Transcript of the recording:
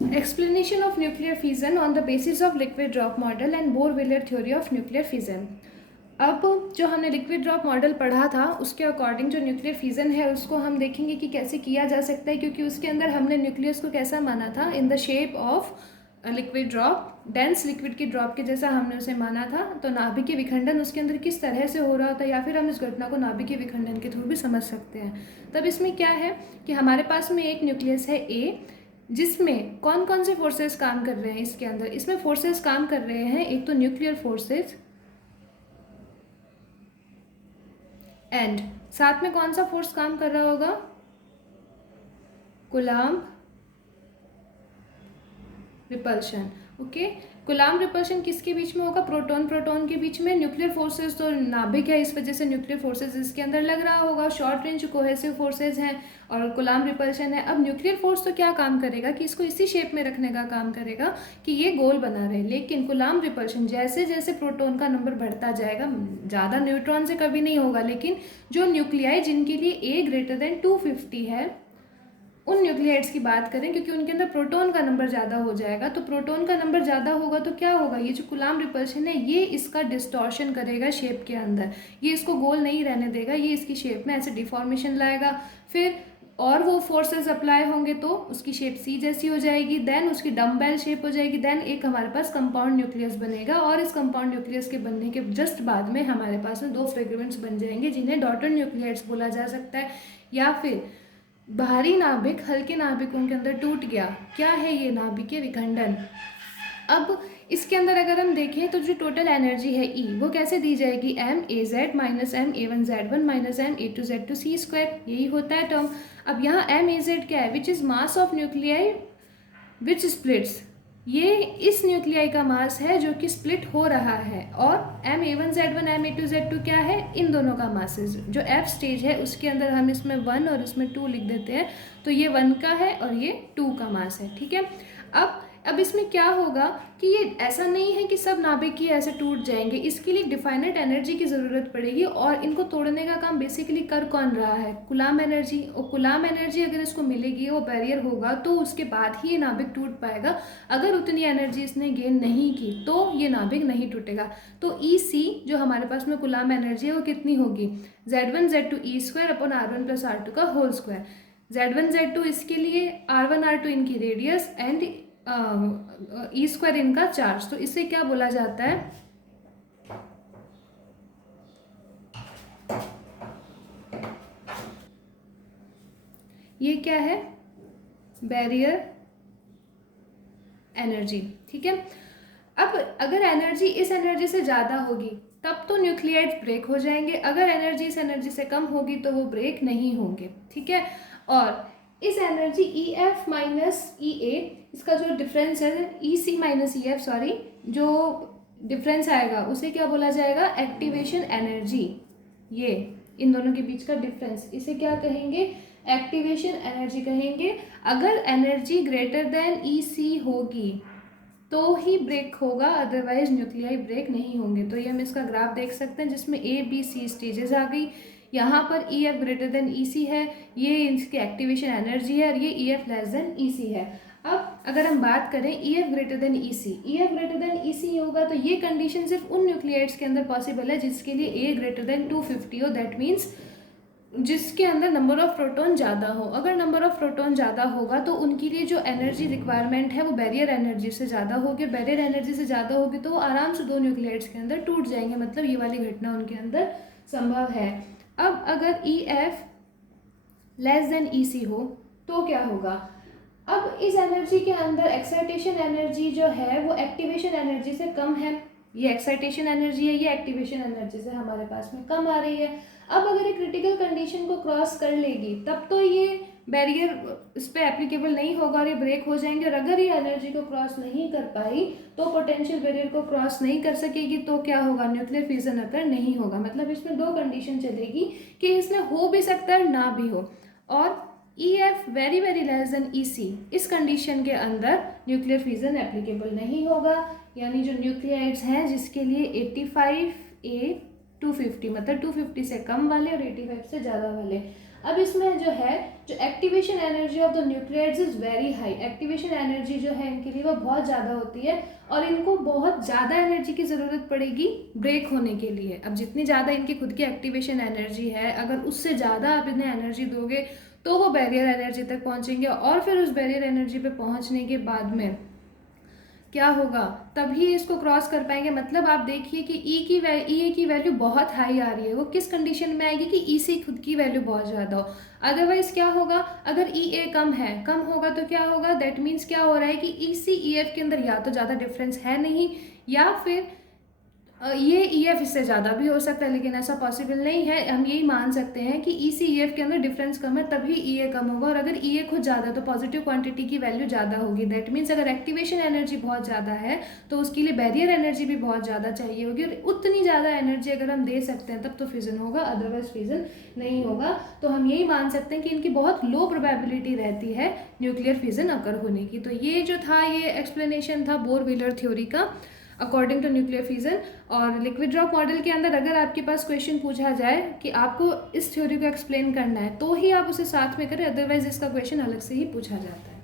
Explanation of nuclear fission on the basis of liquid drop model and Bohr-Wheeler theory of nuclear fission। अब जो हमने liquid drop model पढ़ा था उसके according जो न्यूक्लियर फिजन है उसको हम देखेंगे कि कैसे किया जा सकता है, क्योंकि उसके अंदर हमने न्यूक्लियस को कैसा माना था, in the shape of liquid drop, dense liquid की ड्रॉप के जैसा हमने उसे माना था। तो नाभिकीय विखंडन उसके अंदर किस तरह से हो रहा होता है, या फिर हम इस घटना को नाभिकीय विखंडन के थ्रू भी समझ सकते हैं। तब इसमें क्या है कि हमारे पास में एक न्यूक्लियस है ए, जिसमें कौन कौन से फोर्सेस काम कर रहे हैं इसके अंदर। इसमें फोर्सेस काम कर रहे हैं, एक तो न्यूक्लियर फोर्सेस, एंड साथ में कौन सा फोर्स काम कर रहा होगा, coulomb repulsion. Okay, coulomb repulsion किसके बीच में होगा, प्रोटॉन प्रोटॉन के बीच में। न्यूक्लियर फोर्सेस तो नाभिक है, इस वजह से न्यूक्लियर फोर्सेस इसके अंदर लग रहा होगा। शॉर्ट रेंज कोहेसिव फोर्सेस हैं और कूलाम्ब रिपल्शन है। अब न्यूक्लियर फोर्स तो क्या काम करेगा कि इसको इसी शेप में रखने का काम करेगा कि ये गोल बना रहे, लेकिन कूलाम्ब रिपल्शन जैसे जैसे प्रोटॉन का नंबर बढ़ता जाएगा, ज़्यादा न्यूट्रॉन से कभी नहीं होगा, लेकिन जो न्यूक्लियाई जिनके लिए ए ग्रेटर देन 250 है उन न्यूक्लियाइड्स की बात करें, क्योंकि उनके अंदर प्रोटॉन का नंबर ज़्यादा हो जाएगा। तो प्रोटॉन का नंबर ज़्यादा होगा तो क्या होगा, ये जो कूलाम्ब रिपल्शन है ये इसका डिस्टॉर्शन करेगा शेप के अंदर, ये इसको गोल नहीं रहने देगा, ये इसकी शेप में ऐसे डिफॉर्मेशन लाएगा। फिर और वो फोर्सेस अप्लाई होंगे तो उसकी शेप सी जैसी हो जाएगी, देन उसकी डम्बेल शेप हो जाएगी, देन एक हमारे पास कंपाउंड न्यूक्लियस बनेगा, और इस कंपाउंड न्यूक्लियस के बनने के जस्ट बाद में हमारे पास में दो फ्रेगमेंट्स बन जाएंगे जिन्हें डॉटर न्यूक्लियाइड्स बोला जा सकता है। या फिर भारी नाभिक हल्के नाभिकों के अंदर टूट गया, क्या है ये, नाभिकीय विखंडन। अब इसके अंदर अगर हम देखें तो जो टोटल एनर्जी है ई, वो कैसे दी जाएगी, M A Z minus M A one Z one minus M A two Z two C square, यही होता है टर्म। अब यहाँ एम ए जेड क्या है, which is mass of nuclei which splits, ये इस न्यूक्लियाई का मास है जो कि स्प्लिट हो रहा है, और M A one Z one M A two Z two क्या है, इन दोनों का मासेस। जो एफ स्टेज है उसके अंदर हम इसमें 1 और इसमें 2 लिख देते हैं, तो ये 1 का है और ये 2 का मास है, ठीक है। अब इसमें क्या होगा कि ये ऐसा नहीं है कि सब नाभिक ही ऐसे टूट जाएंगे, इसके लिए डिफाइनेट एनर्जी की ज़रूरत पड़ेगी, और इनको तोड़ने का काम बेसिकली कर कौन रहा है, कूलाम्ब एनर्जी। और कूलाम्ब एनर्जी अगर इसको मिलेगी, वो बैरियर होगा, तो उसके बाद ही ये नाभिक टूट पाएगा। अगर उतनी एनर्जी इसने गेन नहीं की तो ये नाभिक नहीं टूटेगा। तो ई सी जो हमारे पास में कूलाम्ब एनर्जी है वो कितनी होगी, Z1 Z2 E square upon R1 plus R2 का होल स्क्वायर। Z1 Z2 इसके लिए, R1 R2 इनकी रेडियस, एंड ई स्क्वायर इनका चार्ज। तो इसे क्या बोला जाता है, ये क्या है, बैरियर एनर्जी, ठीक है। अब अगर एनर्जी इस एनर्जी से ज़्यादा होगी तब तो न्यूक्लियाइड्स ब्रेक हो जाएंगे, अगर एनर्जी इस एनर्जी से कम होगी तो वो ब्रेक नहीं होंगे, ठीक है। और इस एनर्जी ई एफ माइनस ई ए, इसका जो डिफरेंस है ई सी माइनस ई एफ, सॉरी, जो डिफरेंस आएगा उसे क्या बोला जाएगा, एक्टिवेशन एनर्जी। ये इन दोनों के बीच का डिफरेंस, इसे क्या कहेंगे, एक्टिवेशन एनर्जी कहेंगे। अगर एनर्जी ग्रेटर देन ई सी होगी तो ही ब्रेक होगा, अदरवाइज न्यूक्लियाई ब्रेक नहीं होंगे। तो ये हम इसका ग्राफ देख सकते हैं जिसमें ए बी सी स्टेजेस आ गई। यहाँ पर E F greater than E सी है, ये इसकी एक्टिवेशन एनर्जी है, और ये E F less than E सी है। अब अगर हम बात करें E F greater than E सी, E F greater than E सी होगा तो ये कंडीशन सिर्फ उन न्यूक्लियाइड्स के अंदर पॉसिबल है जिसके लिए ए ग्रेटर देन 250 हो, दैट मीन्स जिसके अंदर नंबर ऑफ प्रोटॉन ज़्यादा हो। अगर नंबर ऑफ प्रोटॉन ज़्यादा होगा तो उनके लिए जो एनर्जी रिक्वायरमेंट है वो बैरियर एनर्जी से ज़्यादा होगी, बैरियर एनर्जी से ज़्यादा होगी तो वो आराम से दो न्यूक्लियाइड्स के अंदर टूट जाएंगे, मतलब ये वाली घटना उनके अंदर संभव है। अब अगर E F less than E सी हो तो क्या होगा, अब इस एनर्जी के अंदर एक्साइटेशन एनर्जी जो है वो एक्टिवेशन एनर्जी से कम है, ये एक्साइटेशन एनर्जी है, ये एक्टिवेशन एनर्जी से हमारे पास में कम आ रही है। अब अगर ये क्रिटिकल कंडीशन को क्रॉस कर लेगी तब तो ये बैरियर इस पर एप्लीकेबल नहीं होगा और ये ब्रेक हो जाएंगे, और अगर ये एनर्जी को क्रॉस नहीं कर पाई तो पोटेंशियल बैरियर को क्रॉस नहीं कर सकेगी, तो क्या होगा, न्यूक्लियर फिजन अकर नहीं होगा। मतलब इसमें दो कंडीशन चलेगी कि इसमें हो भी सकता है ना भी हो। और E F very very less than E C, इस कंडीशन के अंदर न्यूक्लियर फिजन एप्लीकेबल नहीं होगा, यानी जो न्यूक्लियाइड्स हैं जिसके लिए 85 ए 250, मतलब 250 से कम वाले और 85 से ज़्यादा वाले। अब इसमें जो है, जो activation energy of the nucleates is very high. Activation energy जो है इनके लिए वो बहुत ज़्यादा होती है और इनको बहुत ज़्यादा एनर्जी की ज़रूरत पड़ेगी ब्रेक होने के लिए। अब जितनी ज़्यादा इनकी खुद की एक्टिवेशन एनर्जी है, अगर उससे ज़्यादा आप इन्हें एनर्जी दोगे तो वो बैरियर एनर्जी तक पहुँचेंगे और फिर उस बैरियर एनर्जी पे पहुँचने के बाद में क्या होगा, तभी इसको क्रॉस कर पाएंगे। मतलब आप देखिए कि ई की वैल्यू बहुत हाई आ रही है। वो किस कंडीशन में आएगी कि ई सी खुद की वैल्यू बहुत ज़्यादा हो। अदरवाइज क्या होगा, अगर ई ए कम है, कम होगा तो क्या होगा, दैट मीन्स क्या हो रहा है कि ई सी ई एफ के अंदर या तो ज़्यादा डिफरेंस है नहीं, या फिर ये ई एफ इससे ज़्यादा भी हो सकता है, लेकिन ऐसा पॉसिबल नहीं है। हम यही मान सकते हैं कि ई सी ई एफ के अंदर डिफरेंस कम है तभी ई ए कम होगा, और अगर ई ए खुद ज़्यादा तो पॉजिटिव क्वांटिटी की वैल्यू ज़्यादा होगी। दैट मीन्स अगर एक्टिवेशन एनर्जी बहुत ज़्यादा है तो उसके लिए बैरियर एनर्जी भी बहुत ज़्यादा चाहिए होगी, और उतनी ज़्यादा एनर्जी अगर हम दे सकते हैं तब तो फिजन होगा, अदरवाइज फिजन नहीं होगा। तो हम यही मान सकते हैं कि इनकी बहुत लो प्रोबेबिलिटी रहती है न्यूक्लियर फिजन अकर होने की। तो ये जो था, ये एक्सप्लेनेशन था बोर व्हीलर थ्योरी का अकॉर्डिंग टू न्यूक्लियर फिजन। और लिक्विड ड्रॉप मॉडल के अंदर अगर आपके पास क्वेश्चन पूछा जाए कि आपको इस थ्योरी को एक्सप्लेन करना है तो ही आप उसे साथ में करें, अदरवाइज इसका क्वेश्चन अलग से ही पूछा जाता है।